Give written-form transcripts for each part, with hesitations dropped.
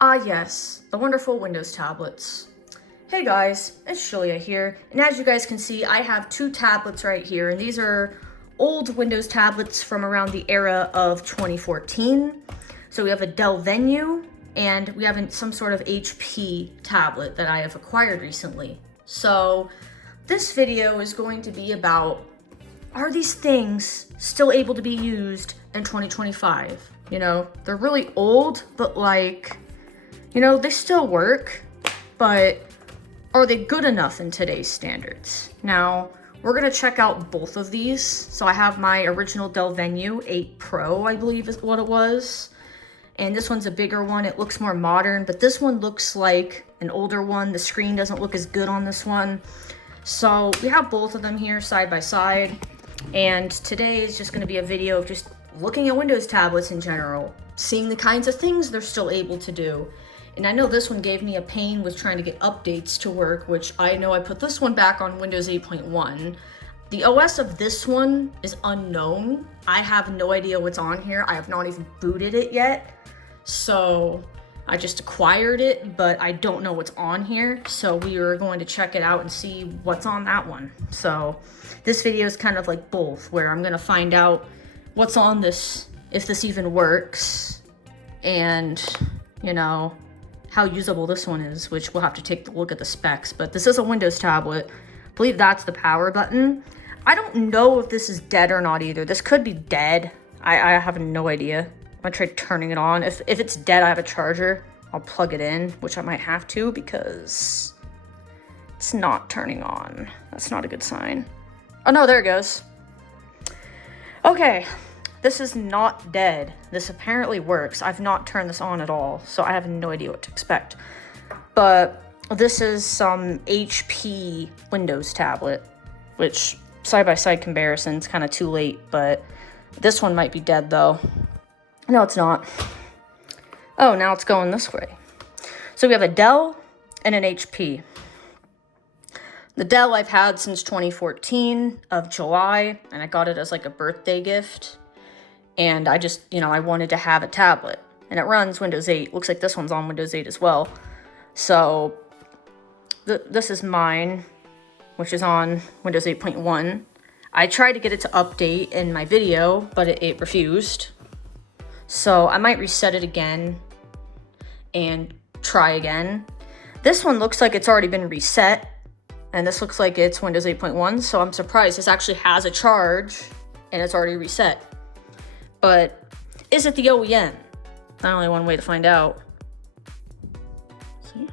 Ah yes, the wonderful Windows tablets. Hey guys, it's Julia here, and as you guys can see, I have two tablets right here, and these are old Windows tablets from around the era of 2014. So we have a Dell Venue, and we have some sort of HP tablet that I have acquired recently. So this video is going to be about, are these things still able to be used in 2025? You know, they're really old, but they still work, but are they good enough in today's standards? Now, we're gonna check out both of these. So I have my original Dell Venue 8 Pro, I believe is what it was. And this one's a bigger one. It looks more modern, but this one looks like an older one. The screen doesn't look as good on this one. So we have both of them here side by side. And today is just gonna be a video of just looking at Windows tablets in general, seeing the kinds of things they're still able to do. And I know this one gave me a pain with trying to get updates to work, which I know I put this one back on Windows 8.1. The OS of this one is unknown. I have no idea what's on here. I have not even booted it yet. So I just acquired it, but I don't know what's on here. So we are going to check it out and see what's on that one. So this video is kind of like both, where I'm gonna find out what's on this, if this even works, and how usable this one is, which we'll have to take a look at the specs. But this is a Windows tablet. I believe that's the power button. I don't know if this is dead or not either. This could be dead. I have no idea. I'm gonna try turning it on. If it's dead, I have a charger. I'll plug it in, which I might have to because it's not turning on. That's not a good sign. Oh no, there it goes. Okay. This is not dead. This apparently works. I've not turned this on at all, so I have no idea what to expect. But this is some HP Windows tablet, which side-by-side comparison is kind of too late, but this one might be dead though. No, it's not. Oh, now it's going this way. So we have a Dell and an HP. The Dell I've had since 2014 of July, and I got it as like a birthday gift. And I just, I wanted to have a tablet. And it runs Windows 8. Looks like this one's on Windows 8 as well. So this is mine, which is on Windows 8.1. I tried to get it to update in my video, but it refused. So I might reset it again and try again. This one looks like it's already been reset. And this looks like it's Windows 8.1. So I'm surprised this actually has a charge and it's already reset. But is it the OEM? Not only one way to find out. See?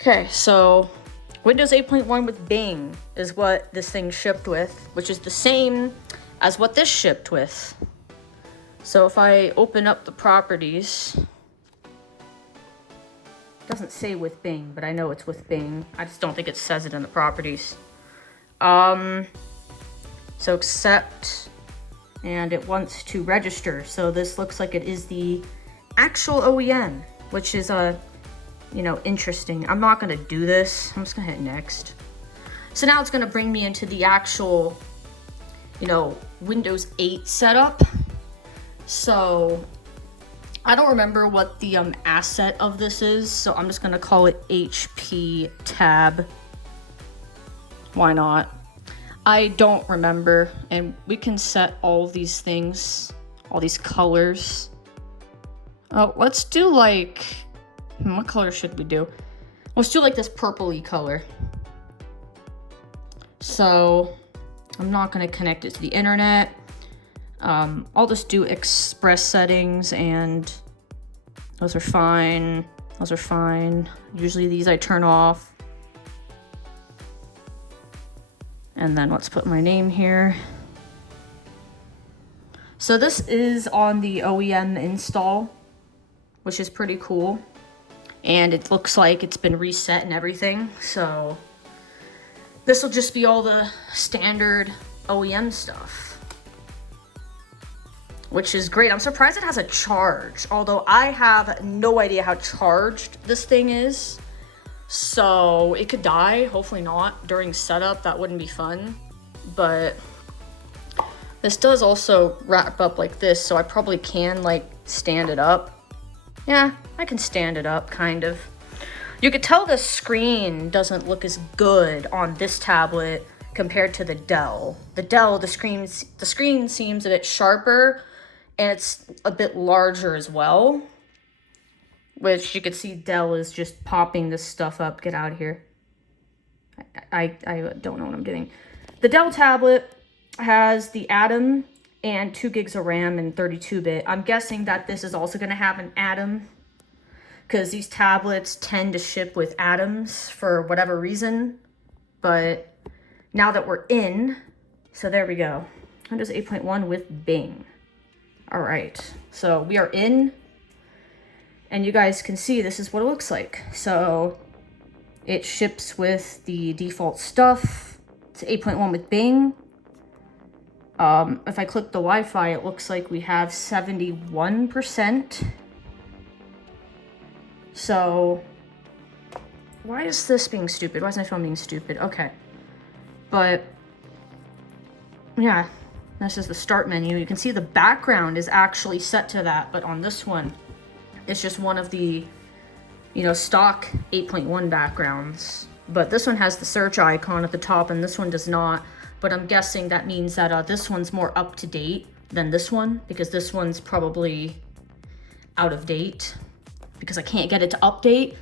Okay, so Windows 8.1 with Bing is what this thing shipped with, which is the same as what this shipped with. So if I open up the properties, it doesn't say with Bing, but I know it's with Bing. I just don't think it says it in the properties. So accept. And it wants to register. So this looks like it is the actual OEM, which is interesting. I'm not gonna do this. I'm just gonna hit next. So now it's gonna bring me into the actual, Windows 8 setup. So I don't remember what the asset of this is, so I'm just gonna call it HP Tab. Why not? I don't remember, and we can set all of these things, all these colors. Oh, let's do what color should we do? Let's do this purpley color. So I'm not gonna connect it to the internet. I'll just do express settings, and those are fine. Those are fine. Usually these I turn off. And then let's put my name here. So this is on the OEM install, which is pretty cool. And it looks like it's been reset and everything. So this will just be all the standard OEM stuff, which is great. I'm surprised it has a charge, although I have no idea how charged this thing is. So it could die, hopefully not during setup. That wouldn't be fun. But this does also wrap up like this, so I probably can stand it up Yeah, I can stand it up, kind of. You could tell the screen doesn't look as good on this tablet compared to the Dell. The Dell, the screen seems a bit sharper, and it's a bit larger as well. Which you could see Dell is just popping this stuff up. Get out of here. I don't know what I'm doing. The Dell tablet has the Atom and 2 gigs of RAM and 32-bit. I'm guessing that this is also going to have an Atom, because these tablets tend to ship with Atoms for whatever reason. But now that we're in, so there we go. Windows 8.1 with Bing. All right, so we are in, and you guys can see this is what it looks like. So it ships with the default stuff. It's 8.1 with Bing. If I click the Wi-Fi, it looks like we have 71%. So why is this being stupid? Why is my phone being stupid? Okay. But yeah, this is the start menu. You can see the background is actually set to that, but on this one, it's just one of the, you know, stock 8.1 backgrounds. But this one has the search icon at the top and this one does not. But I'm guessing that means that this one's more up to date than this one, because this one's probably out of date because I can't get it to update.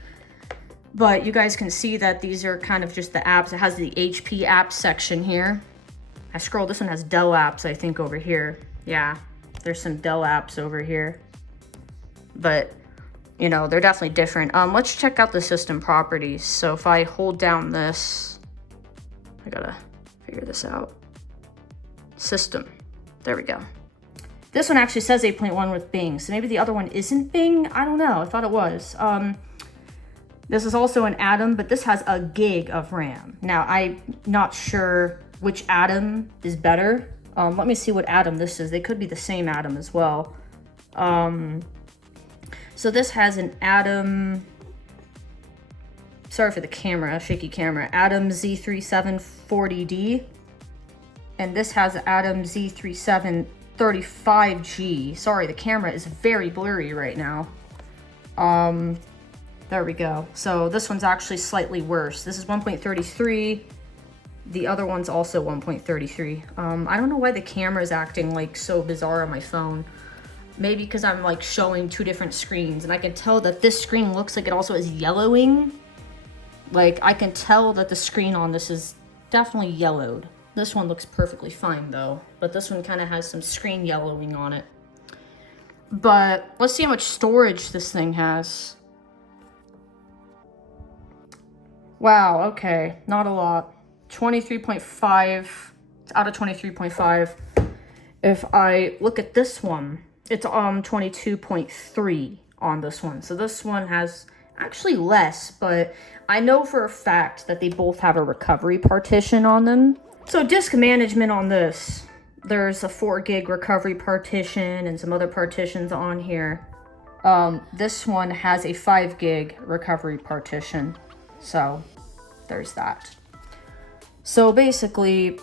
But you guys can see that these are kind of just the apps. It has the HP apps section here. I scroll, this one has Dell apps, I think, over here. Yeah, there's some Dell apps over here. But, you know, they're definitely different. Let's check out the system properties. So if I hold down this, I gotta figure this out. System, there we go. This one actually says 8.1 with Bing, so maybe the other one isn't Bing? I don't know, I thought it was. This is also an Atom, but this has a gig of RAM. Now, I'm not sure which Atom is better. Let me see what Atom this is. They could be the same Atom as well. So this has an Atom, sorry for the camera, shaky camera, Atom Z3740D. And this has Atom Z3735G. Sorry, the camera is very blurry right now. There we go. So this one's actually slightly worse. This is 1.33. The other one's also 1.33. I don't know why the camera is acting like so bizarre on my phone. Maybe because I'm like showing two different screens, and I can tell that this screen looks like it also is yellowing. Like, I can tell that the screen on this is definitely yellowed. This one looks perfectly fine though, but this one kind of has some screen yellowing on it. But let's see how much storage this thing has. Wow, okay, not a lot. 23.5, it's out of 23.5. If I look at this one, it's 22.3 on this one. So this one has actually less, but I know for a fact that they both have a recovery partition on them. So disk management on this, there's a 4 gig recovery partition and some other partitions on here. This one has a 5 gig recovery partition. So there's that. So basically,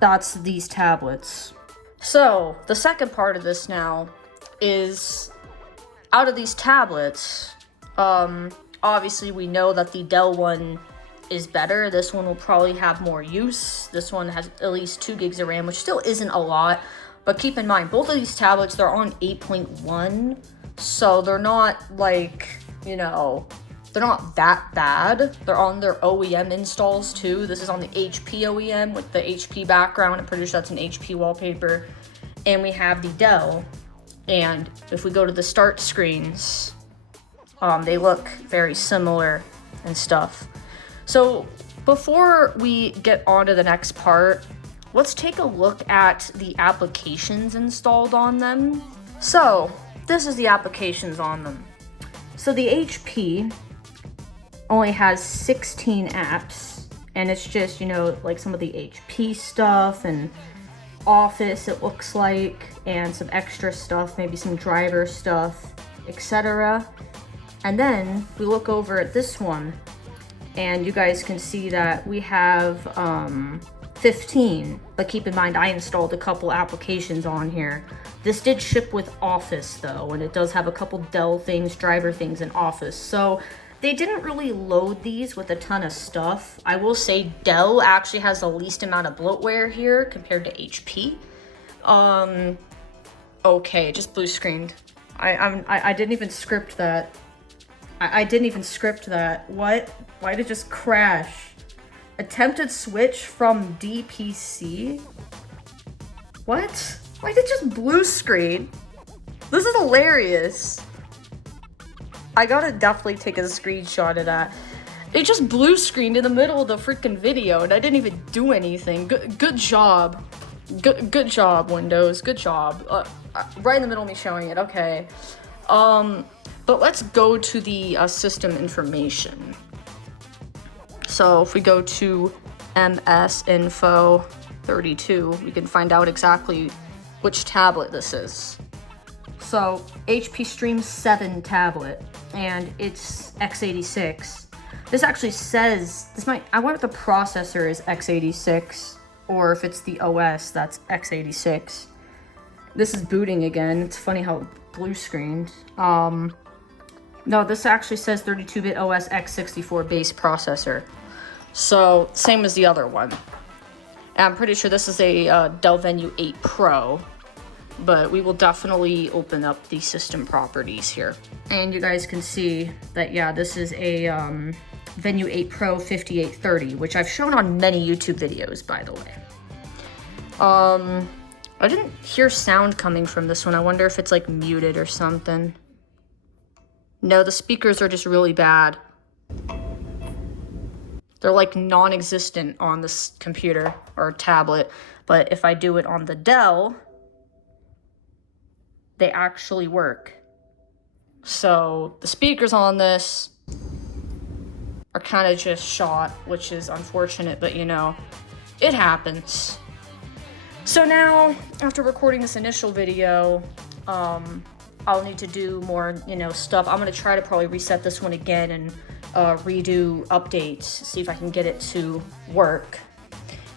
that's these tablets. So the second part of this now is, out of these tablets, obviously we know that the Dell one is better. This one will probably have more use. This one has at least 2 gigs of RAM, which still isn't a lot. But keep in mind, both of these tablets, they're on 8.1. So they're not like, you know, they're not that bad. They're on their OEM installs too. This is on the HP OEM with the HP background. I'm pretty sure that's an HP wallpaper. And we have the Dell. And if we go to the start screens, they look very similar and stuff. So before we get on to the next part, let's take a look at the applications installed on them. So this is the applications on them. So the HP only has 16 apps, and it's just, you know, like some of the HP stuff and Office, it looks like, and some extra stuff, maybe some driver stuff, etc. And then we look over at this one, and you guys can see that we have 15, but keep in mind I installed a couple applications on here. This did ship with Office though, and it does have a couple Dell things, driver things in Office. So they didn't really load these with a ton of stuff. I will say Dell actually has the least amount of bloatware here compared to HP. Okay, it just blue screened. I didn't even script that. I didn't even script that. What? Why did it just crash? Attempted switch from DPC? What? Why did it just blue screen? This is hilarious. I gotta definitely take a screenshot of that. It just blue screened in the middle of the freaking video and I didn't even do anything. Good job. Good job, Windows. Good job. Right in the middle of me showing it. Okay. But let's go to the system information. So if we go to MS Info 32, we can find out exactly which tablet this is. So HP Stream 7 tablet, and it's x86. This actually says, I wonder if the processor is x86, or if it's the OS that's x86. This is booting again. It's funny how blue screened. No, this actually says 32-bit OS x64 base processor. So, same as the other one. And I'm pretty sure this is a Dell Venue 8 Pro. But we will definitely open up the system properties here. And you guys can see that, yeah, this is a Venue 8 Pro 5830, which I've shown on many YouTube videos, by the way. I didn't hear sound coming from this one. I wonder if it's like muted or something. No, the speakers are just really bad. They're like non-existent on this computer or tablet. But if I do it on the Dell, they actually work. So the speakers on this are kind of just shot, which is unfortunate, but you know, it happens. So now, after recording this initial video, I'll need to do more, you know, stuff. I'm gonna try to probably reset this one again and redo updates, see if I can get it to work.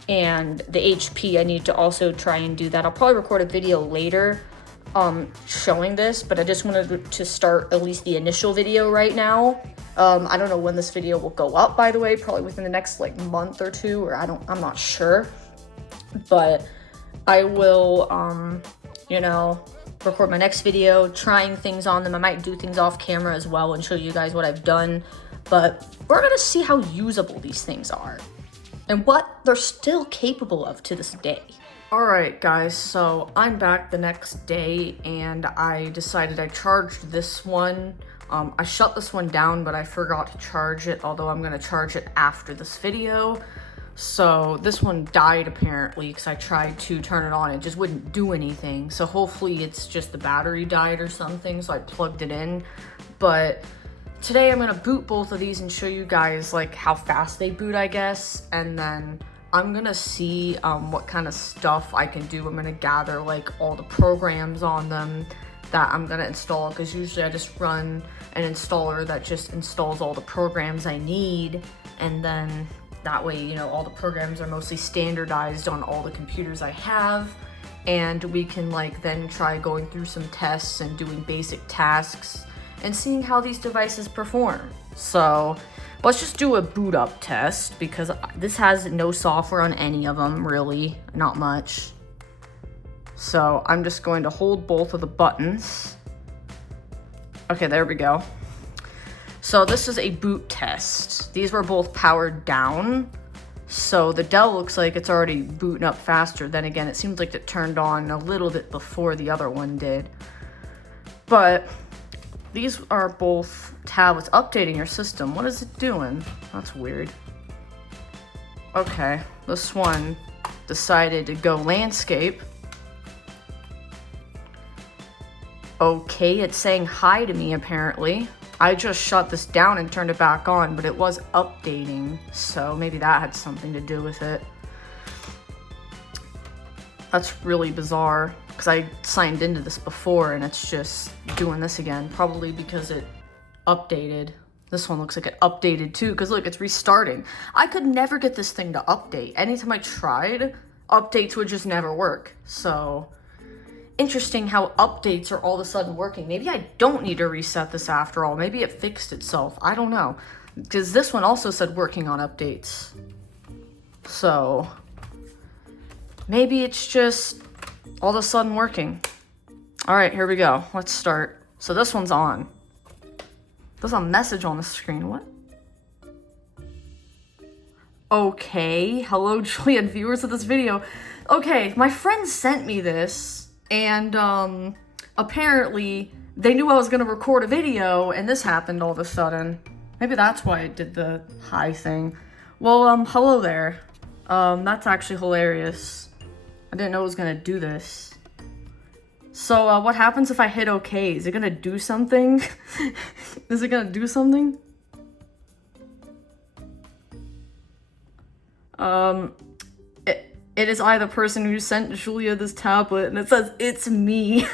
And the HP, I need to also try and do that. I'll probably record a video later showing this, but I just wanted to start at least the initial video right now. I don't know when this video will go up, by the way, probably within the next like month or two, or I'm not sure. But I will, you know, record my next video, trying things on them. I might do things off camera as well and show you guys what I've done. But we're gonna see how usable these things are and what they're still capable of to this day. Alright guys, so I'm back the next day and I decided I charged this one. I shut this one down, but I forgot to charge it, although I'm gonna charge it after this video. So this one died apparently because I tried to turn it on, it just wouldn't do anything. So hopefully it's just the battery died or something, so I plugged it in. But today I'm gonna boot both of these and show you guys like how fast they boot, I guess, and then I'm gonna see what kind of stuff I can do. I'm gonna gather like all the programs on them that I'm gonna install, because usually I just run an installer that just installs all the programs I need, and then that way, you know, all the programs are mostly standardized on all the computers I have, and we can like then try going through some tests and doing basic tasks and seeing how these devices perform. So let's just do a boot up test, because this has no software on any of them, really, not much. So I'm just going to hold both of the buttons. Okay, there we go. So this is a boot test. These were both powered down. So the Dell looks like it's already booting up faster. Then again, it seems like it turned on a little bit before the other one did. But these are both tablets. Updating your system. What is it doing? That's weird. Okay, this one decided to go landscape. Okay, it's saying hi to me apparently. I just shut this down and turned it back on, but it was updating, so maybe that had something to do with it. That's really bizarre, because I signed into this before and it's just doing this again, probably because it updated. This one looks like it updated too, because look, it's restarting. I could never get this thing to update. Anytime I tried, updates would just never work. So, interesting how updates are all of a sudden working. Maybe I don't need to reset this after all. Maybe it fixed itself. I don't know. Because this one also said working on updates. So, maybe it's just all of a sudden working. All right, here we go. Let's start. So this one's on. There's a message on the screen. What? Okay. Hello, Juliet, viewers of this video. Okay, my friend sent me this, and apparently they knew I was gonna record a video, and this happened all of a sudden. Maybe that's why it did the hi thing. Well, hello there. That's actually hilarious. I didn't know it was gonna do this. So, what happens if I hit OK? Is it gonna do something? Is it gonna do something? It is I, the person who sent Julia this tablet, and it says, it's me.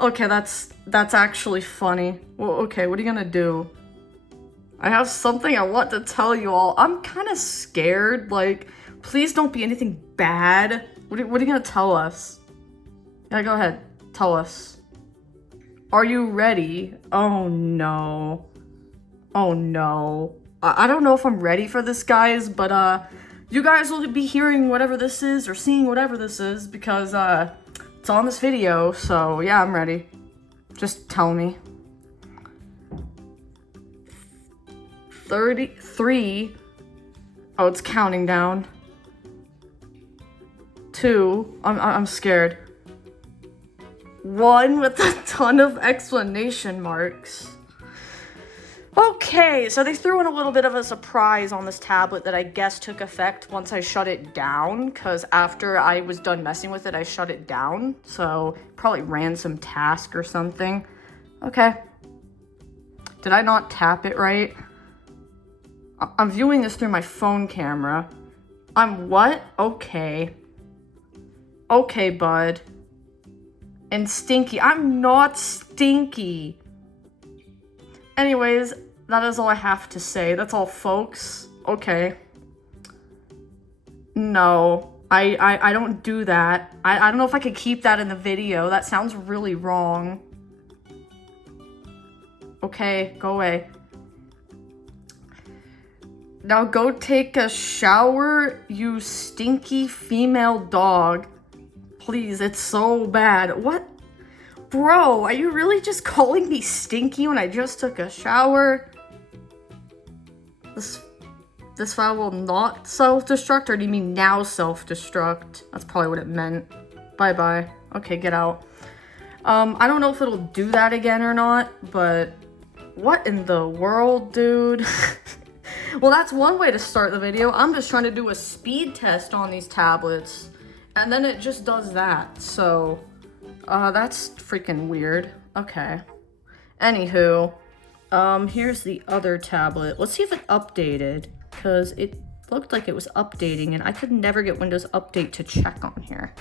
Okay, that's actually funny. Well, okay, what are you gonna do? I have something I want to tell you all. I'm kind of scared. Like, please don't be anything bad. What are you gonna tell us? Yeah, go ahead. Tell us. Are you ready? Oh no. Oh no. I don't know if I'm ready for this, guys, but you guys will be hearing whatever this is or seeing whatever this is because it's on this video, so yeah, I'm ready. Just tell me. 33. Oh, it's counting down. 2. I'm scared. 1 with a ton of exclamation marks. Okay, so they threw in a little bit of a surprise on this tablet that I guess took effect once I shut it down, because after I was done messing with it, I shut it down. So probably ran some task or something. Okay. Did I not tap it right? I'm viewing this through my phone camera. I'm what? Okay. Okay, bud. And stinky. I'm not stinky. Anyways, that is all I have to say. That's all, folks. Okay. No. I don't do that. I don't know if I could keep that in the video. That sounds really wrong. Okay, go away. Now go take a shower, you stinky female dog. Please, it's so bad. What? Bro, are you really just calling me stinky when I just took a shower? This file will not self-destruct, or do you mean now self-destruct? That's probably what it meant. Bye-bye. Okay, get out. I don't know if it'll do that again or not, but what in the world, dude? Well, that's one way to start the video. I'm just trying to do a speed test on these tablets, and then it just does that. So, that's freaking weird. Okay. Anywho, here's the other tablet. Let's see if it updated, because it looked like it was updating, and I could never get Windows Update to check on here.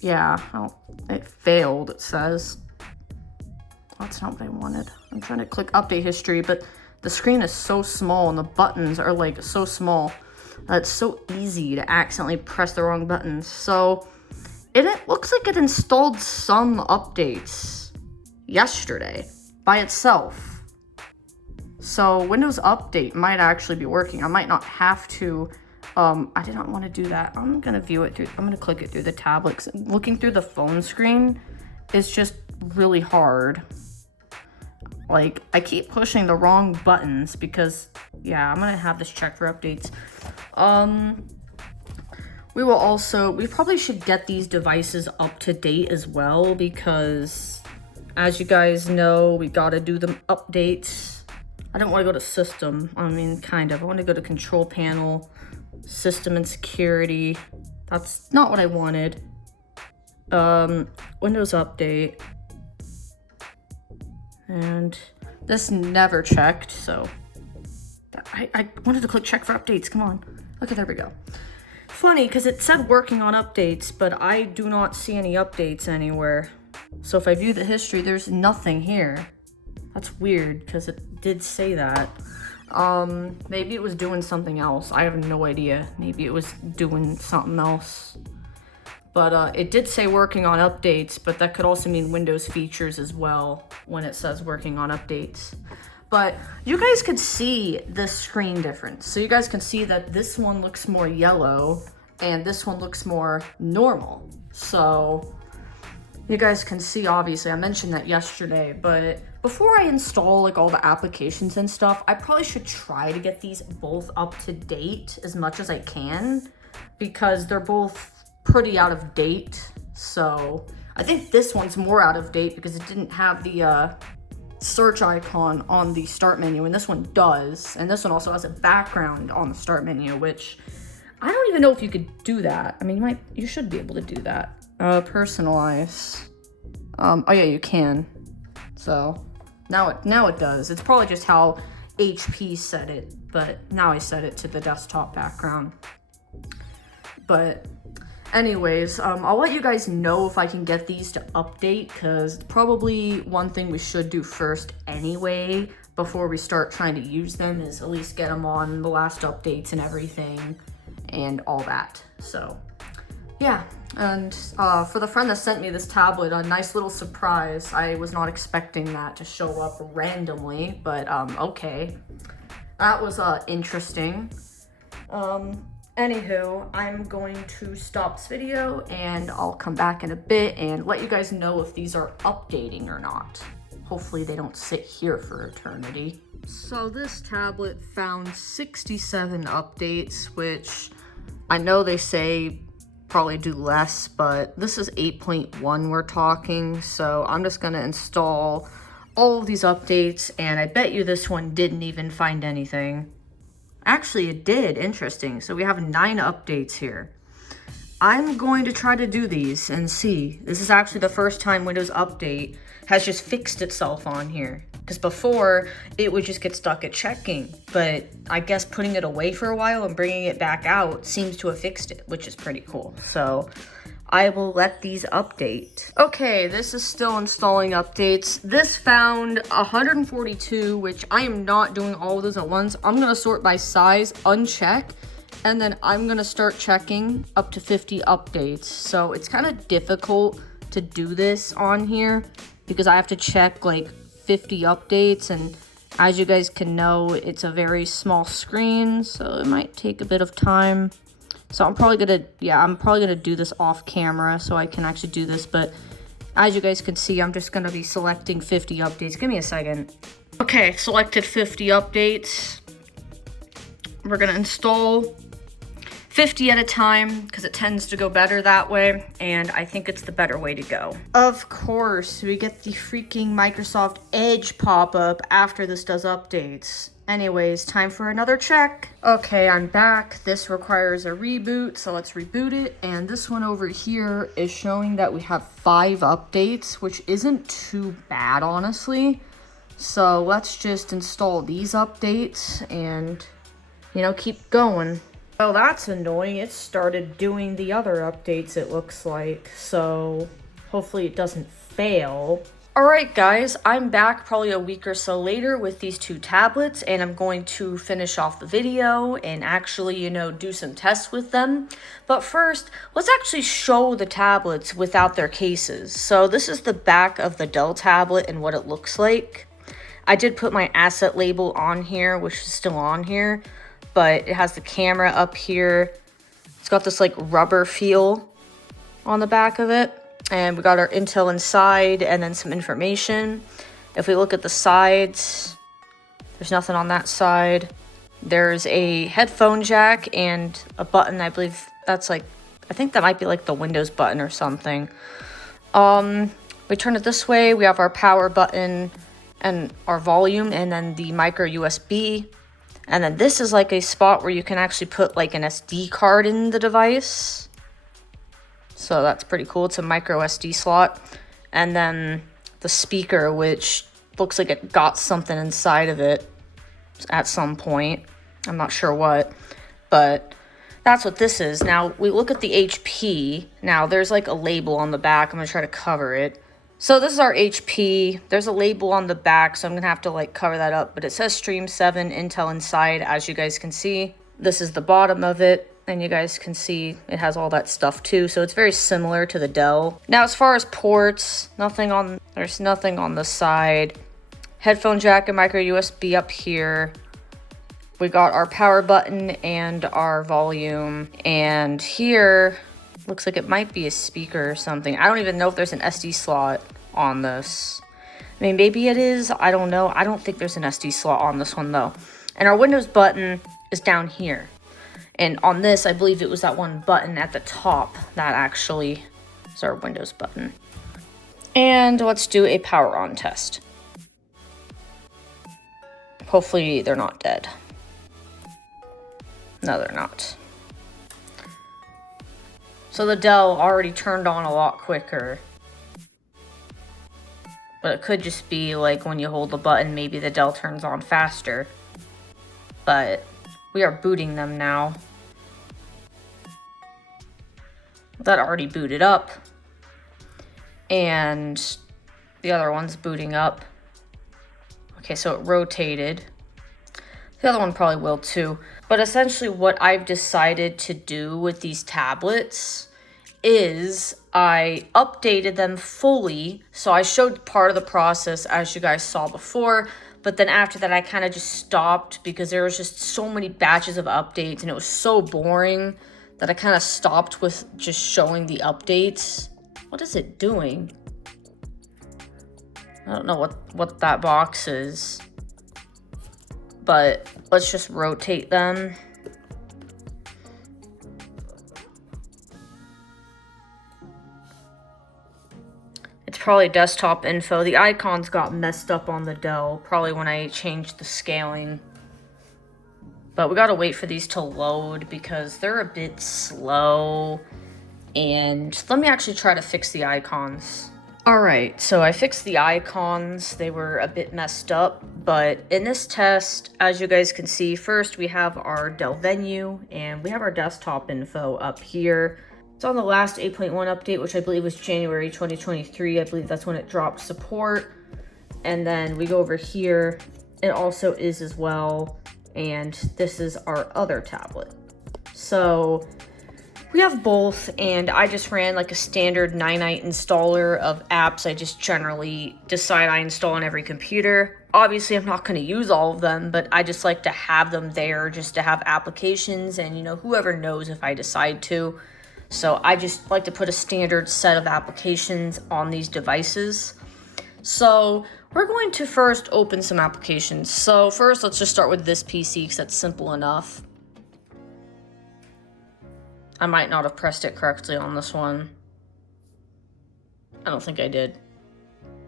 Yeah, oh, it failed, it says. That's not what I wanted. I'm trying to click update history, but the screen is so small and the buttons are like so small that it's so easy to accidentally press the wrong buttons. So it looks like it installed some updates yesterday by itself. So Windows Update might actually be working. I might not have to. I did not want to do that. I'm gonna view it through. I'm gonna click it through the tablets. Looking through the phone screen is just really hard. Like, I keep pushing the wrong buttons because, yeah, I'm gonna have this check for updates. We probably should get these devices up to date as well because, as you guys know, we gotta do the updates. I don't want to go to system. I mean, kind of. I want to go to control panel, system and security. That's not what I wanted. Windows Update. And this never checked, so I wanted to click check for updates. Come on. Okay, there we go. Funny, because it said working on updates, but I do not see any updates anywhere. So if I view the history, there's nothing here. That's weird because it did say that. Maybe it was doing something else. I have no idea. Maybe it was doing something else. But it did say working on updates, but that could also mean Windows features as well when it says working on updates. But you guys could see the screen difference. So you guys can see that this one looks more yellow and this one looks more normal. So you guys can see, obviously, I mentioned that yesterday, but before I install like all the applications and stuff, I probably should try to get these both up to date as much as I can because they're both pretty out of date. So I think this one's more out of date because it didn't have the search icon on the start menu, and this one does. And this one also has a background on the start menu, which I don't even know if you could do that. I mean, you should be able to do that. Personalize. Oh yeah, you can. So now it does. It's probably just how HP set it, but now I set it to the desktop background. But anyways, I'll let you guys know if I can get these to update, because probably one thing we should do first anyway before we start trying to use them is at least get them on the last updates and everything and all that. So yeah, and for the friend that sent me this tablet, a nice little surprise. I was not expecting that to show up randomly, but okay. That was interesting. Anywho, I'm going to stop this video and I'll come back in a bit and let you guys know if these are updating or not. Hopefully they don't sit here for eternity. So this tablet found 67 updates, which I know they say probably do less, but this is 8.1 we're talking, so I'm just gonna install all of these updates, and I bet you this one didn't even find anything. Actually, it did. Interesting. So we have 9 updates here. I'm going to try to do these and see. This is actually the first time Windows Update has just fixed itself on here. Because before, it would just get stuck at checking. But I guess putting it away for a while and bringing it back out seems to have fixed it, which is pretty cool. So I will let these update. Okay, this is still installing updates. This found 142, which I am not doing all of those at once. I'm gonna sort by size, uncheck, and then I'm gonna start checking up to 50 updates. So it's kind of difficult to do this on here because I have to check like 50 updates, and as you guys can know, it's a very small screen, so it might take a bit of time. So I'm probably gonna do this off camera so I can actually do this, but as you guys can see, I'm just gonna be selecting 50 updates. Give me a second. Okay, selected 50 updates. We're gonna install 50 at a time because it tends to go better that way, and I think it's the better way to go. Of course, we get the freaking Microsoft Edge pop-up after this does updates. Anyways, time for another check. Okay, I'm back. This requires a reboot, so let's reboot it. And this one over here is showing that we have 5 updates, which isn't too bad, honestly. So let's just install these updates and, you know, keep going. Oh, that's annoying. It started doing the other updates, it looks like. So hopefully it doesn't fail. Alright guys, I'm back probably a week or so later with these 2 tablets, and I'm going to finish off the video and actually, you know, do some tests with them. But first, let's actually show the tablets without their cases. So this is the back of the Dell tablet and what it looks like. I did put my asset label on here, which is still on here, but it has the camera up here. It's got this like rubber feel on the back of it. And we got our Intel inside and then some information. If we look at the sides, there's nothing on that side. There's a headphone jack and a button. I believe that's like, I think that might be like the Windows button or something. We turn it this way. We have our power button and our volume, and then the micro USB. And then this is like a spot where you can actually put like an SD card in the device. So that's pretty cool. It's a micro SD slot. And then the speaker, which looks like it got something inside of it at some point. I'm not sure what, but that's what this is. Now we look at the HP. Now there's like a label on the back. I'm gonna try to cover it. So this is our HP. There's a label on the back, so I'm gonna have to like cover that up, but it says Stream 7 Intel inside, as you guys can see. This is the bottom of it, and you guys can see it has all that stuff too, so it's very similar to the Dell. Now as far as ports, there's nothing on the side. Headphone jack and micro USB up here. We got our power button and our volume, and here looks like it might be a speaker or something. I don't even know if there's an SD slot on this. I mean, maybe it is, I don't know. I don't think there's an SD slot on this one though. And our Windows button is down here. And on this, I believe it was that one button at the top that actually is our Windows button. And let's do a power on test. Hopefully they're not dead. No, they're not. So the Dell already turned on a lot quicker. But it could just be like when you hold the button, maybe the Dell turns on faster. But we are booting them now. That already booted up. And the other one's booting up. Okay, so it rotated. The other one probably will too. But essentially what I've decided to do with these tablets is I updated them fully. So I showed part of the process as you guys saw before, but then after that I kind of just stopped because there was just so many batches of updates and it was so boring that I kind of stopped with just showing the updates. What is it doing? I don't know what that box is. But let's just rotate them. It's probably desktop info. The icons got messed up on the Dell, probably when I changed the scaling. But we gotta wait for these to load because they're a bit slow. And let me actually try to fix the icons. Alright, so I fixed the icons. They were a bit messed up, but in this test, as you guys can see, first we have our Dell Venue, and we have our desktop info up here. It's on the last 8.1 update, which I believe was January 2023. I believe that's when it dropped support. And then we go over here. It also is as well, and this is our other tablet. So we have both, and I just ran like a standard 9-night installer of apps I just generally decide I install on every computer. Obviously, I'm not going to use all of them, but I just like to have them there just to have applications, and you know, whoever knows if I decide to. So I just like to put a standard set of applications on these devices. So we're going to first open some applications. So first, let's just start with this PC because that's simple enough. I might not have pressed it correctly on this one. I don't think I did.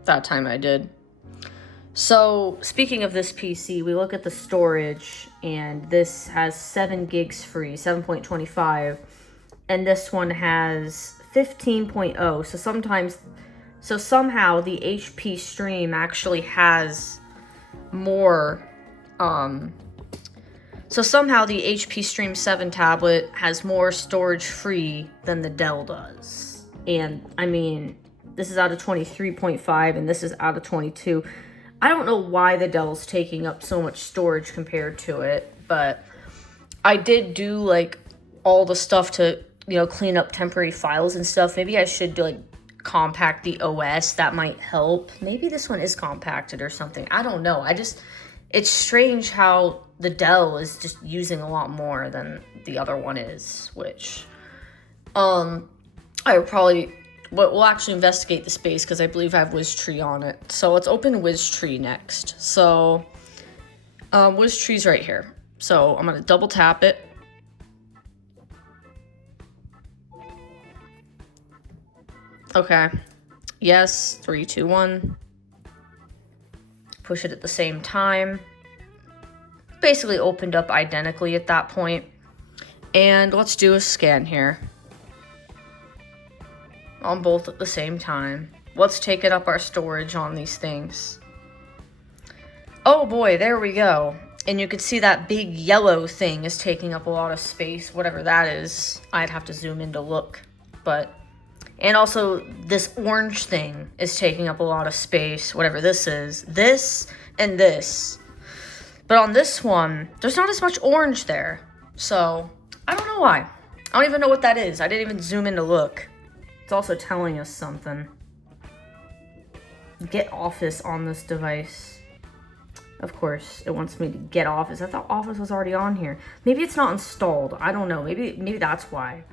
That time I did. So, speaking of this PC, we look at the storage, and this has 7 gigs free, 7.25, and this one has 15.0. So somehow the HP Stream actually has more, So somehow the HP Stream 7 tablet has more storage free than the Dell does. And I mean, this is out of 23.5 and this is out of 22. I don't know why the Dell's taking up so much storage compared to it, but I did do like all the stuff to, you know, clean up temporary files and stuff. Maybe I should do like compact the OS. That might help. Maybe this one is compacted or something. I don't know. It's strange how the Dell is just using a lot more than the other one is, which I would probably, we'll actually investigate the space because I believe I have WizTree on it. So let's open WizTree next. So WizTree's right here. So I'm going to double tap it. Okay. Yes, 3, 2, 1. Push it at the same time. Basically opened up identically at that point. And let's do a scan here. On both at the same time. Let's take it up our storage on these things. Oh boy, there we go. And you can see that big yellow thing is taking up a lot of space, whatever that is. I'd have to zoom in to look. But And also, this orange thing is taking up a lot of space, whatever this is. This and this. But on this one, there's not as much orange there. So, I don't know why. I don't even know what that is. I didn't even zoom in to look. It's also telling us something. Get Office on this device. Of course, it wants me to get Office. I thought Office was already on here. Maybe it's not installed. I don't know. Maybe that's why.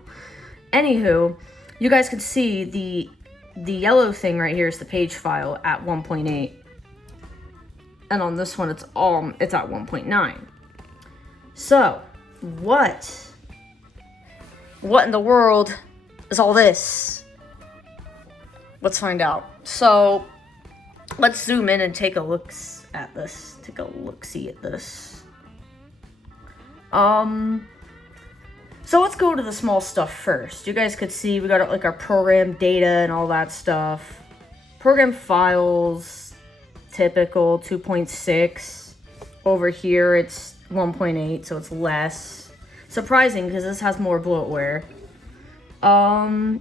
Anywho, you guys can see the yellow thing right here is the page file at 1.8. And on this one, it's at 1.9. So, what in the world is all this? Let's find out. So, let's zoom in and take a look at this. Take a look-see at this. So let's go to the small stuff first. You guys could see we got like our program data and all that stuff. Program files, typical 2.6. Over here it's 1.8, so it's less. Surprising because this has more bloatware.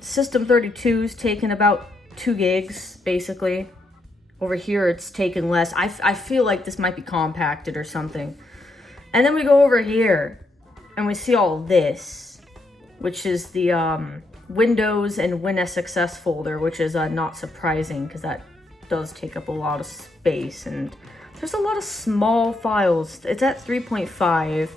System 32 is taking about 2 gigs, basically. Over here it's taken less. I feel like this might be compacted or something. And then we go over here and we see all this, which is the Windows and WinSXS folder, which is not surprising because that does take up a lot of space. And there's a lot of small files. It's at 3.5,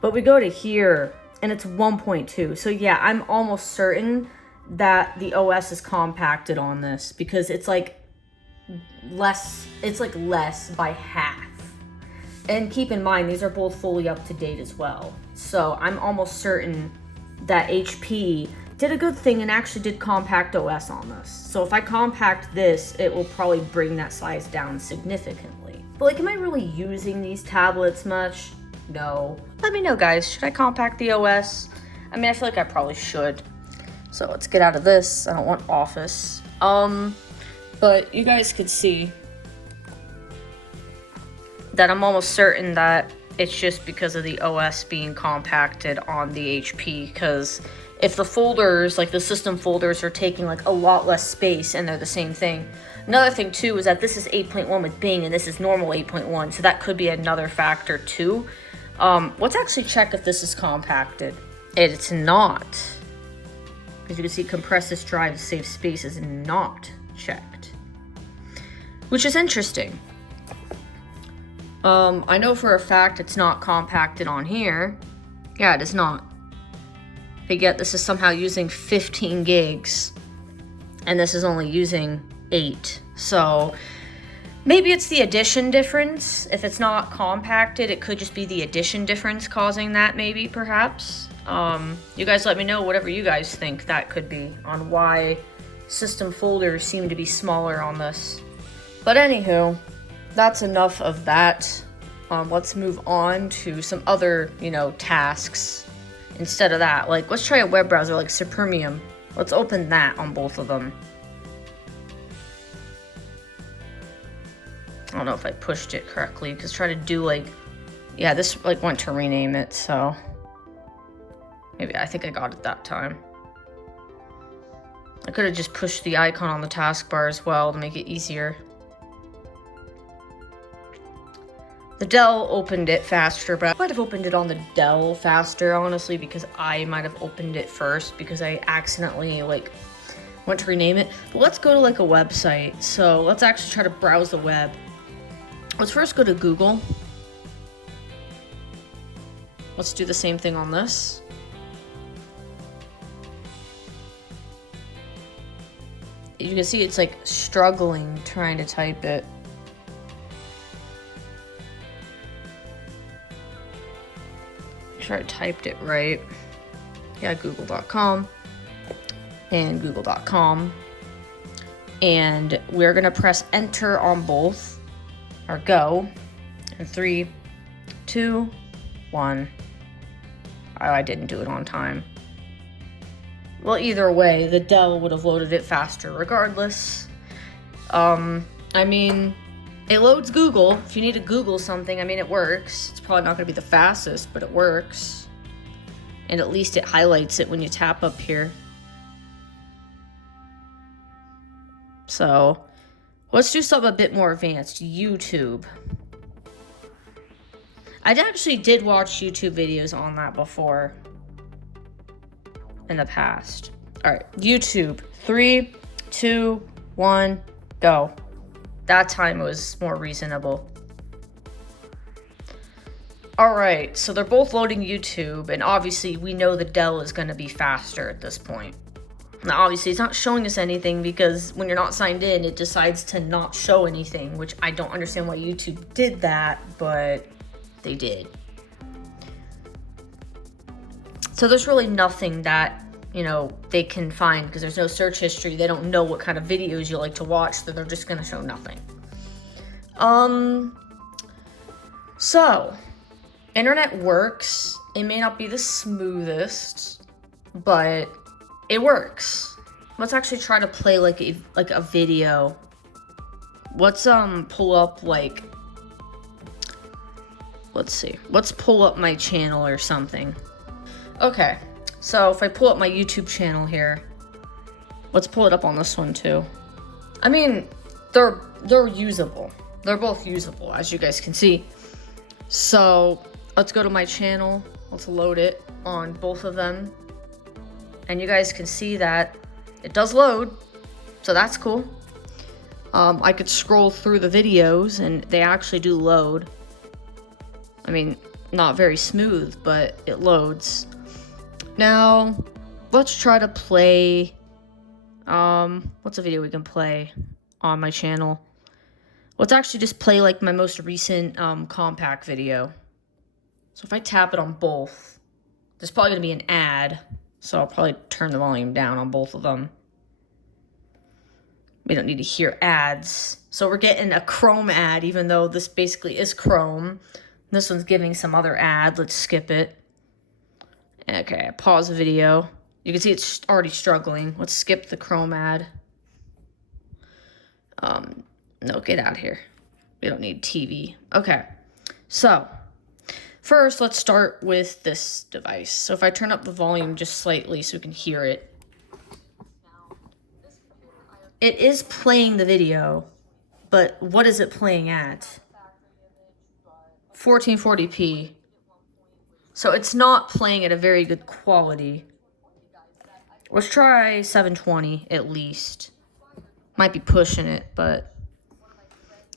but we go to here and it's 1.2. So yeah, I'm almost certain that the OS is compacted on this because it's like less by half. And keep in mind, these are both fully up to date as well. So I'm almost certain that HP did a good thing and actually did compact OS on this. So if I compact this, it will probably bring that size down significantly. But like, am I really using these tablets much? No. Let me know, guys. Should I compact the OS? I mean, I feel like I probably should. So let's get out of this. I don't want Office. But you guys could see that I'm almost certain that it's just because of the OS being compacted on the HP, because if the folders, like the system folders, are taking like a lot less space and they're the same thing. Another thing too is that this is 8.1 with Bing and this is normal 8.1, so that could be another factor too. Let's actually check if this is compacted. It's not. As you can see, compress this drive to save space is not checked, which is interesting. I know for a fact it's not compacted on here. Yeah, it is not. But yet this is somehow using 15 gigs. And this is only using 8. So maybe it's the addition difference. If it's not compacted, it could just be the addition difference causing that, maybe, perhaps. You guys let me know whatever you guys think that could be on why system folders seem to be smaller on this. But anywho, that's enough of that. Let's move on to some other, tasks instead of that. Like, let's try a web browser like Supermium. Let's open that on both of them. I don't know if I pushed it correctly, because try to do this went to rename it, so maybe I think I got it that time. I could have just pushed the icon on the taskbar as well to make it easier. The Dell opened it faster, but I might have opened it on the Dell faster, honestly, because I might have opened it first because I accidentally, went to rename it. But let's go to, a website. So let's actually try to browse the web. Let's first go to Google. Let's do the same thing on this. You can see it's, struggling trying to type it. Sure I typed it right. Yeah, google.com and google.com. And we're gonna press enter on both, or go, in 3, 2, 1. Oh, I didn't do it on time. Well, either way, the Dell would have loaded it faster regardless. I mean, it loads Google. If you need to Google something, it works. It's probably not going to be the fastest, but it works. And at least it highlights it when you tap up here. So let's do something a bit more advanced. YouTube. I actually did watch YouTube videos on that before in the past. All right, YouTube. 3, 2, 1, go. That time was more reasonable. All right, so they're both loading YouTube, and obviously we know the Dell is going to be faster at this point. Now, obviously, it's not showing us anything because when you're not signed in, it decides to not show anything, which I don't understand why YouTube did that, but they did. So there's really nothing that, you know, they can find because there's no search history. They don't know what kind of videos you like to watch, so they're just going to show nothing. So, internet works. It may not be the smoothest, but it works. Let's actually try to play like a video. Let's pull up like, let's see. Let's pull up my channel or something. Okay. So if I pull up my YouTube channel here, let's pull it up on this one too. I mean, they're usable. They're both usable, as you guys can see. So let's go to my channel. Let's load it on both of them. And you guys can see that it does load. So that's cool. I could scroll through the videos and they actually do load. I mean, not very smooth, but it loads. Now, let's try to play, what's a video we can play on my channel? Let's actually just play like my most recent compact video. So if I tap it on both, there's probably gonna be an ad. So I'll probably turn the volume down on both of them. We don't need to hear ads. So we're getting a Chrome ad, even though this basically is Chrome. This one's giving some other ad. Let's skip it. Okay, pause the video. You can see it's already struggling. Let's skip the Chrome ad. No, get out of here. We don't need TV. Okay, so first let's start with this device. So if I turn up the volume just slightly so we can hear it. It is playing the video, but what is it playing at? 1440p. So it's not playing at a very good quality. Let's try 720 at least. Might be pushing it, but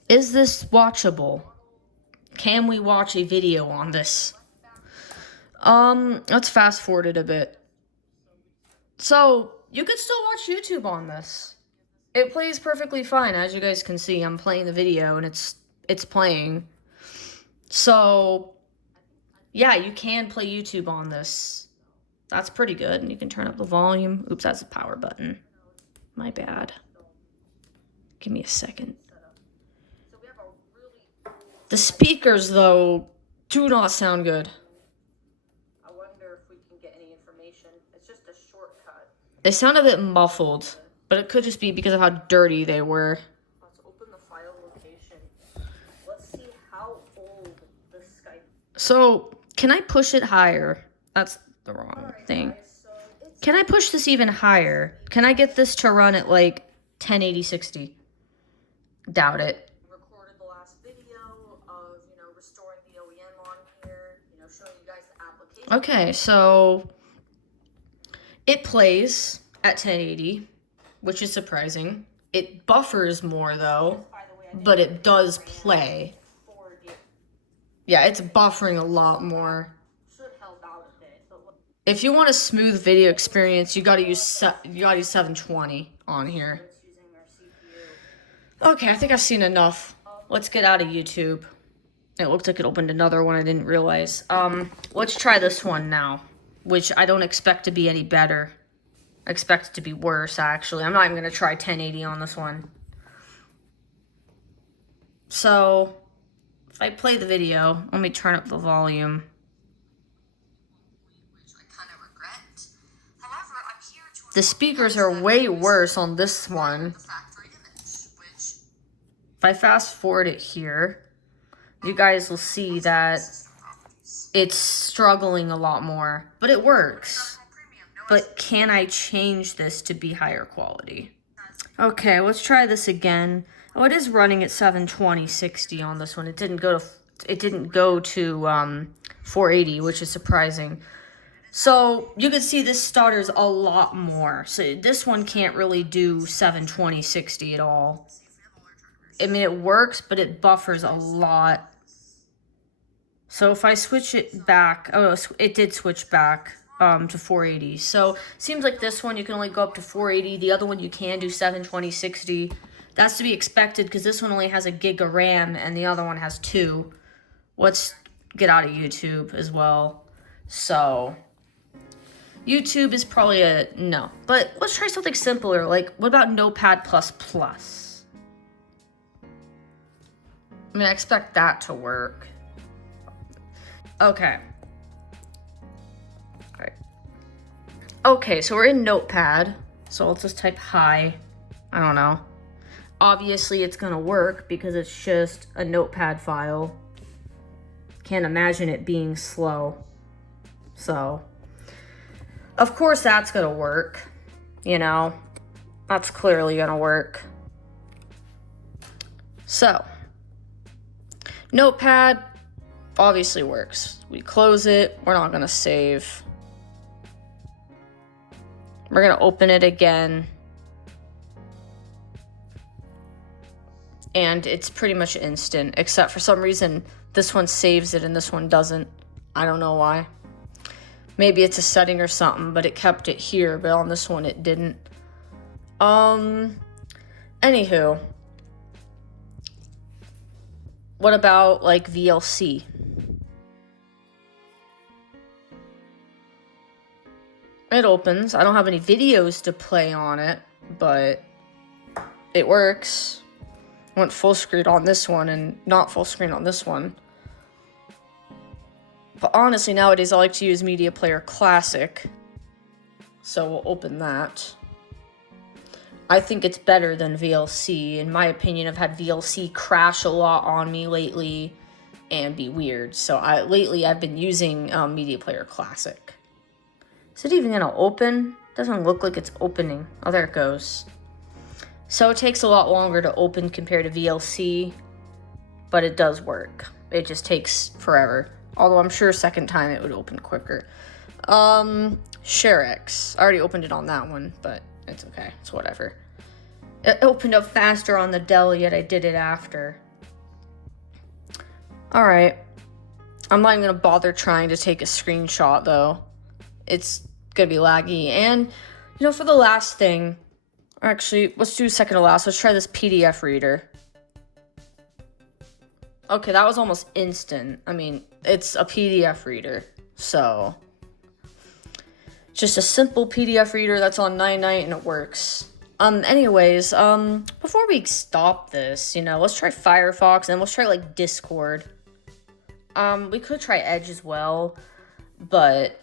is this watchable? Can we watch a video on this? Let's fast forward it a bit. So you could still watch YouTube on this. It plays perfectly fine, as you guys can see. I'm playing the video and it's playing. So yeah, you can play YouTube on this. That's pretty good. And you can turn up the volume. Oops, that's a power button. My bad. Give me a second. The speakers, though, do not sound good. I wonder if we can get any information. It's just a shortcut. They sound a bit muffled, but it could just be because of how dirty they were. Let's open the file location. Let's see how old the Skype. So, can I push it higher? That's the wrong thing. Guys, so Can I push this even higher? Can I get this to run at like 1080 60? Doubt it. recorded the last video of, restoring the OEM on here, showing you guys the application. Okay, so it plays at 1080, which is surprising. It buffers more though, By the way, I but it does play. forward you. Yeah, it's buffering a lot more. Should help out a bit, but If you want a smooth video experience, you gotta use 720 on here. it's using our CPU. Okay, I think I've seen enough. Let's get out of YouTube. It looked like it opened another one I didn't realize. Let's try this one now, which I don't expect to be any better. I expect it to be worse, actually. I'm not even gonna try 1080 on this one. So, if I play the video, let me turn up the volume. The speakers are way worse on this one. If I fast forward it here, you guys will see that it's struggling a lot more, but it works. But can I change this to be higher quality? Okay, let's try this again. Oh, it is running at 720/60 on this one. It didn't go to 480, which is surprising. So you can see this stutters a lot more. So this one can't really do 720/60 at all. I mean, it works, but it buffers a lot. So if I switch it back, oh, it did switch back to 480. So seems like this one you can only go up to 480. The other one you can do 720/60. That's to be expected because this one only has a gig of RAM and the other one has 2. Let's get out of YouTube as well. So YouTube is probably a no. But let's try something simpler. Like, what about Notepad++? I mean, I expect that to work. Okay. All right. Okay, so we're in Notepad. So let's just type hi. I don't know. Obviously, it's going to work because it's just a Notepad file. Can't imagine it being slow. So, of course, that's going to work. You know, that's clearly going to work. So, Notepad obviously works. We close it. We're not going to save. We're going to open it again. And it's pretty much instant, except for some reason this one saves it and this one doesn't. I don't know why. Maybe it's a setting or something, but it kept it here, but on this one it didn't. Anywho. What about like VLC? It opens. I don't have any videos to play on it, but it works. Went full screen on this one and not full screen on this one. But honestly, nowadays I like to use Media Player Classic. So we'll open that. I think it's better than VLC. In my opinion, I've had VLC crash a lot on me lately and be weird. So lately I've been using Media Player Classic. Is it even gonna open? Doesn't look like it's opening. Oh, there it goes. So it takes a lot longer to open compared to VLC, but it does work. It just takes forever. Although I'm sure second time it would open quicker. ShareX. I already opened it on that one, but it's okay. It's whatever. It opened up faster on the Dell, yet I did it after. Alright. I'm not even going to bother trying to take a screenshot, though. It's going to be laggy. And, you know, for the last thing, actually, let's do second to last. Let's try this PDF reader. Okay, that was almost instant. I mean, it's a PDF reader, so just a simple PDF reader that's on 9.9 and it works. Anyways, before we stop this, you know, let's try Firefox and let's try like Discord. We could try Edge as well, but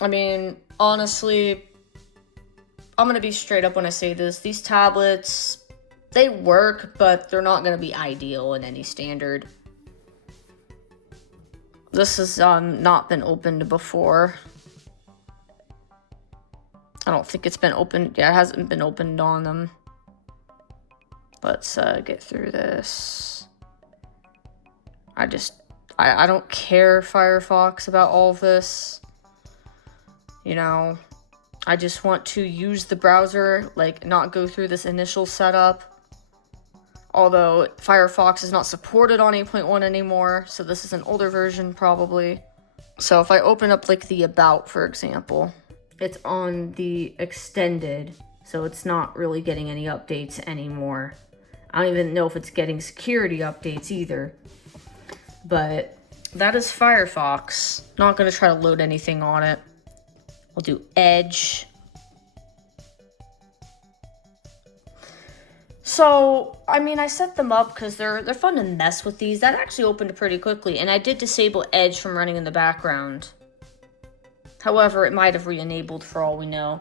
I mean, honestly, I'm gonna be straight up when I say this. These tablets, they work, but they're not gonna be ideal in any standard. This has not been opened before. I don't think it's been opened. Yeah, it hasn't been opened on them. Let's get through this. I don't care, Firefox, about all of this. You know, I just want to use the browser, like, not go through this initial setup. Although Firefox is not supported on 8.1 anymore, so this is an older version probably. So if I open up like the About, for example, it's on the extended, so it's not really getting any updates anymore. I don't even know if it's getting security updates either. But that is Firefox. Not going to try to load anything on it. We'll do Edge. So, I mean, I set them up because they're fun to mess with these. That actually opened pretty quickly, and I did disable Edge from running in the background. However, it might have re-enabled for all we know.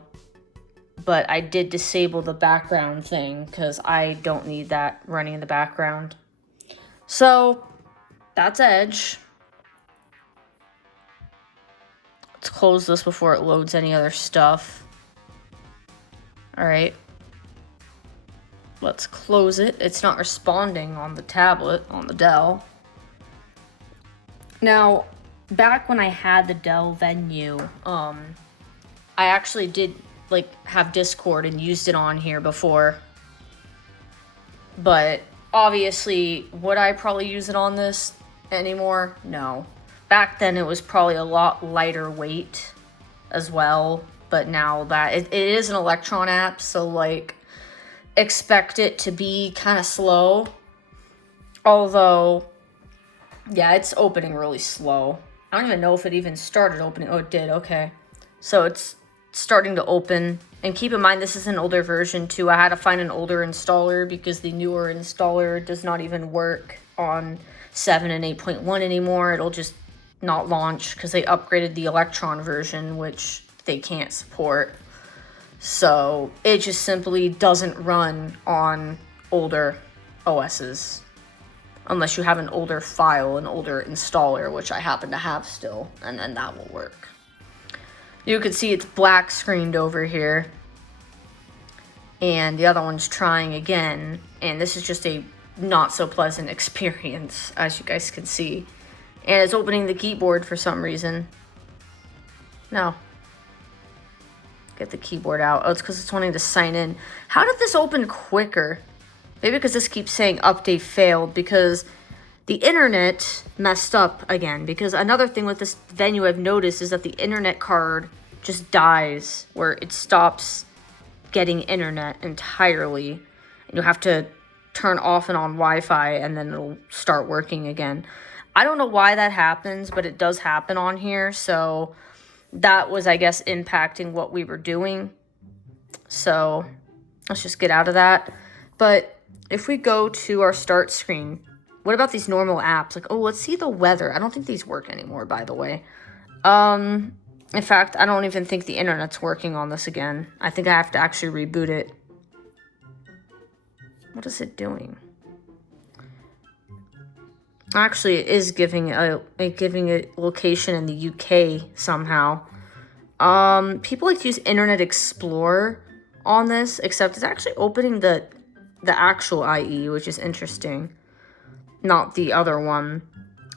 But I did disable the background thing because I don't need that running in the background. So, that's Edge. Let's close this before it loads any other stuff. Alright. Let's close it. It's not responding on the tablet, on the Dell. Now, back when I had the Dell Venue, I actually did like have Discord and used it on here before. But obviously, would I probably use it on this anymore? No. Back then it was probably a lot lighter weight as well, but now that it is an Electron app, so like expect it to be kind of slow. Although, yeah, it's opening really slow. I don't even know if it even started opening. Oh, it did. Okay. So it's starting to open. And keep in mind, this is an older version too. I had to find an older installer because the newer installer does not even work on 7 and 8.1 anymore. It'll just not launch because they upgraded the Electron version, which they can't support. So it just simply doesn't run on older OSs. Unless you have an older file, an older installer, which I happen to have still, and then that will work. You can see it's black screened over here. And the other one's trying again. And this is just a not so pleasant experience, as you guys can see. And it's opening the keyboard for some reason. No. Get the keyboard out. Oh, it's because it's wanting to sign in. How did this open quicker? Maybe because this keeps saying update failed, because the internet messed up again. Because another thing with this Venue I've noticed is that the internet card just dies, where it stops getting internet entirely. And you'll have to turn off and on Wi-Fi, and then it'll start working again. I don't know why that happens, but it does happen on here. So that was, I guess, impacting what we were doing. So let's just get out of that. But if we go to our start screen, what about these normal apps? Like, oh, let's see the weather. I don't think these work anymore, by the way. In fact, I don't even think the internet's working on this again. I think I have to actually reboot it. What is it doing? Actually, it is giving a location in the UK somehow. People like to use Internet Explorer on this, except it's actually opening the actual IE, which is interesting. Not the other one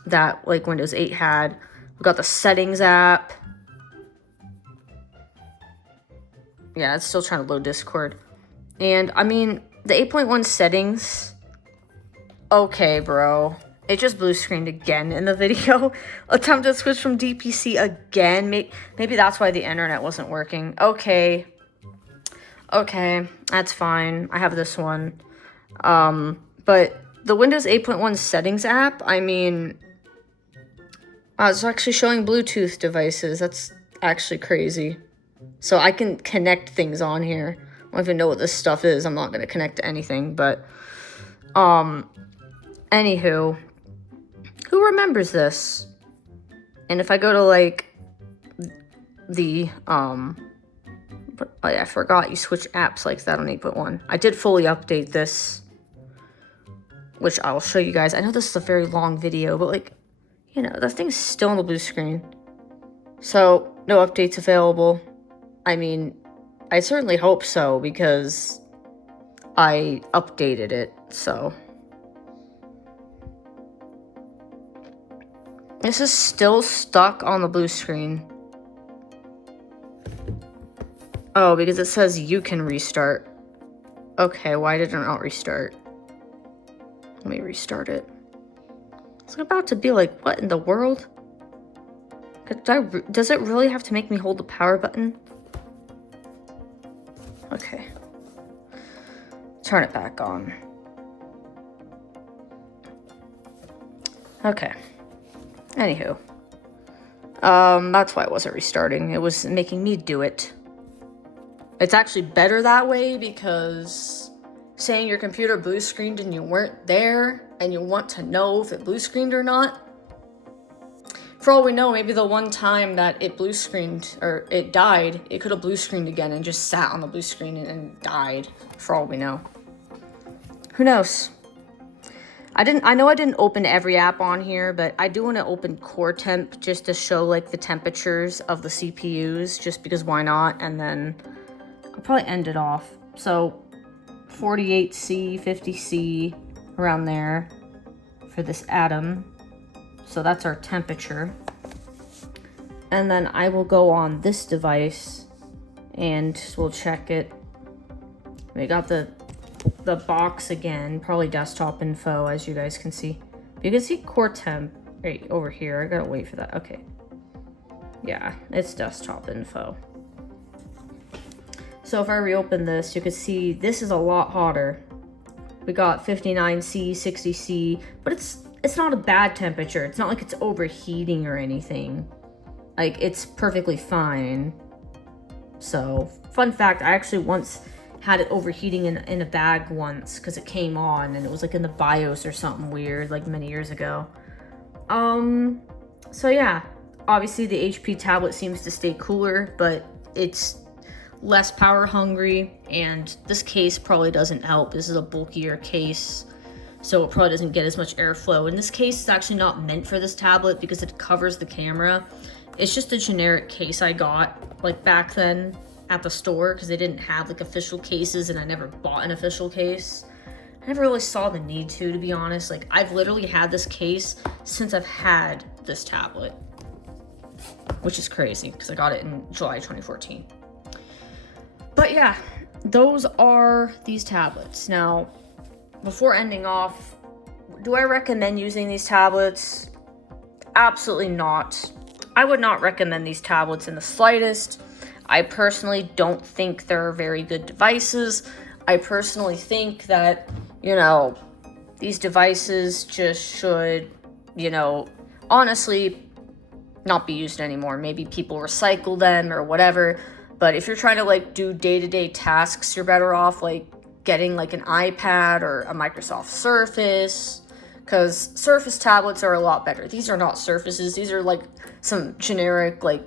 that like Windows 8 had. We got the settings app. Yeah, it's still trying to load Discord. And I mean, the 8.1 settings. Okay, bro. It just blue screened again in the video. Attempt to switch from DPC again. Maybe that's why the internet wasn't working. Okay. Okay, that's fine. I have this one. But the Windows 8.1 settings app, I mean, it's actually showing Bluetooth devices. That's actually crazy. So I can connect things on here. I don't even know what this stuff is. I'm not going to connect to anything, but, anywho, who remembers this? And if I go to, like, the, oh yeah, I forgot you switch apps like that on 8.1. I did fully update this, which I'll show you guys. I know this is a very long video, but, like, you know, the thing's still on the blue screen. So, no updates available. I mean, I certainly hope so, because I updated it, so. This is still stuck on the blue screen. Oh, because it says you can restart. Okay, why did it not restart? Let me restart it. It's about to be like, what in the world? Does it really have to make me hold the power button? Okay. Turn it back on. Okay. Anywho. That's why it wasn't restarting. It was making me do it. It's actually better that way, because saying your computer blue screened and you weren't there and you want to know if it blue screened or not. For all we know, maybe the one time that it blue screened or it died, it could have blue screened again and just sat on the blue screen and died, for all we know. Who knows? I know I didn't open every app on here, but I do want to open Core Temp just to show like the temperatures of the CPUs, just because why not? And then I'll probably end it off. So 48C, 50C, around there for this atom. So that's our temperature. And then I will go on this device and we'll check it. We got the box again, probably desktop info, as you guys can see. You can see core temp right over here. I gotta wait for that. Okay. Yeah, it's desktop info. So if I reopen this, you can see this is a lot hotter. We got 59C, 60C, but it's not a bad temperature. It's not like it's overheating or anything. Like, it's perfectly fine. So, fun fact, I actually once had it overheating in a bag once because it came on and it was like in the BIOS or something weird, like many years ago. So yeah, obviously the HP tablet seems to stay cooler, but it's less power hungry, and this case probably doesn't help. This is a bulkier case, so it probably doesn't get as much airflow. And this case is actually not meant for this tablet because it covers the camera. It's just a generic case I got like back then at the store because they didn't have like official cases, and I never bought an official case. I never really saw the need to be honest. Like, I've literally had this case since I've had this tablet, which is crazy because I got it in July 2014. But yeah, those are these tablets. Now, before ending off, do I recommend using these tablets? Absolutely not. I would not recommend these tablets in the slightest. I personally don't think they're very good devices. I personally think that, you know, these devices just should, you know, honestly not be used anymore. Maybe people recycle them or whatever. But if you're trying to like do day-to-day tasks, you're better off like getting like an iPad or a Microsoft Surface, because Surface tablets are a lot better. These are not Surfaces. These are like some generic like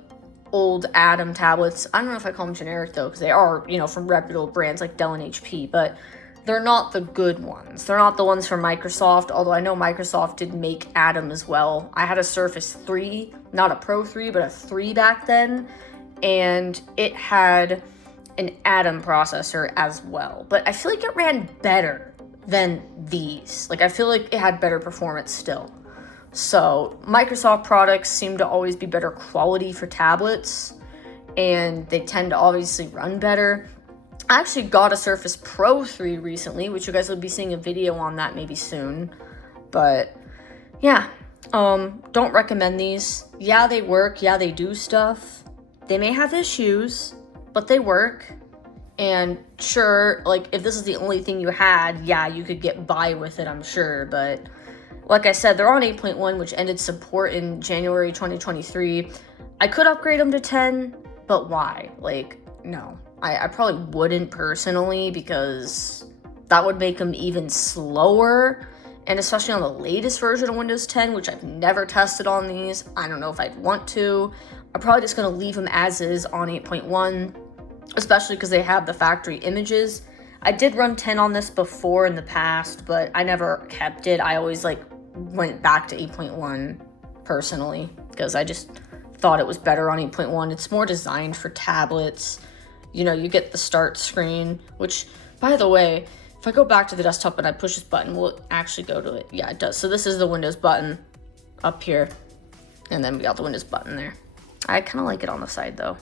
old Atom tablets. I don't know if I call them generic though, because they are, you know, from reputable brands like Dell and HP, but they're not the good ones. They're not the ones from Microsoft, although I know Microsoft did make Atom as well. I had a Surface 3, not a Pro 3, but a 3 back then, and it had an Atom processor as well. But I feel like it ran better than these. Like, I feel like it had better performance still. So, Microsoft products seem to always be better quality for tablets, and they tend to obviously run better. I actually got a Surface Pro 3 recently, which you guys will be seeing a video on that maybe soon. But, yeah, don't recommend these. Yeah, they work. Yeah, they do stuff. They may have issues, but they work. And sure, like, if this is the only thing you had, yeah, you could get by with it, I'm sure. But like I said, they're on 8.1, which ended support in January 2023. I could upgrade them to 10, but why? Like, no. I probably wouldn't personally, because that would make them even slower. And especially on the latest version of Windows 10, which I've never tested on these. I don't know if I'd want to. I'm probably just going to leave them as is on 8.1, especially because they have the factory images. I did run 10 on this before in the past, but I never kept it. I always like went back to 8.1 personally, because I just thought it was better on 8.1. It's more designed for tablets. You know, you get the start screen, which, by the way, if I go back to the desktop and I push this button, will it actually go to it? Yeah, it does. So this is the Windows button up here, and then we got the Windows button there. I kind of like it on the side, though.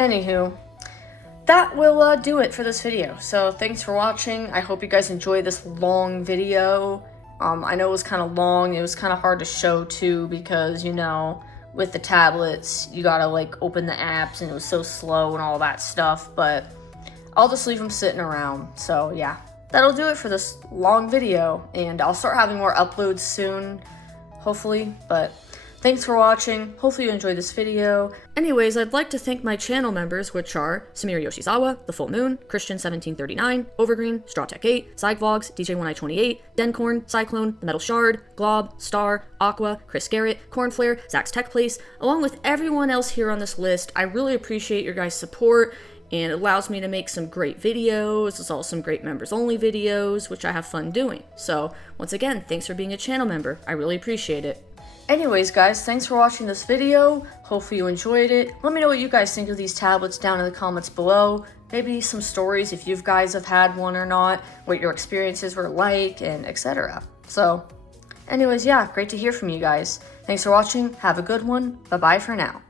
Anywho, that will do it for this video. So thanks for watching. I hope you guys enjoyed this long video. I know it was kind of long. It was kind of hard to show, too, because, you know, with the tablets, you gotta like open the apps and it was so slow and all that stuff, but I'll just leave them sitting around. So yeah, that'll do it for this long video, and I'll start having more uploads soon, hopefully. But thanks for watching. Hopefully you enjoyed this video. Anyways, I'd like to thank my channel members, which are Samir Yoshizawa, The Full Moon, Christian1739, Overgreen, Strawtech8, Zygvlogs, DJ1I28, Dencorn, Cyclone, The Metal Shard, Glob, Star, Aqua, Chris Garrett, Cornflare, Zach's Tech Place, along with everyone else here on this list. I really appreciate your guys' support, and it allows me to make some great videos, as well as some great members-only videos, which I have fun doing. So, once again, thanks for being a channel member. I really appreciate it. Anyways, guys, thanks for watching this video. Hopefully you enjoyed it. Let me know what you guys think of these tablets down in the comments below. maybe some stories if you guys have had one or not, what your experiences were like, and etc. So anyways, yeah, great to hear from you guys. Thanks for watching. Have a good one. Bye-bye for now.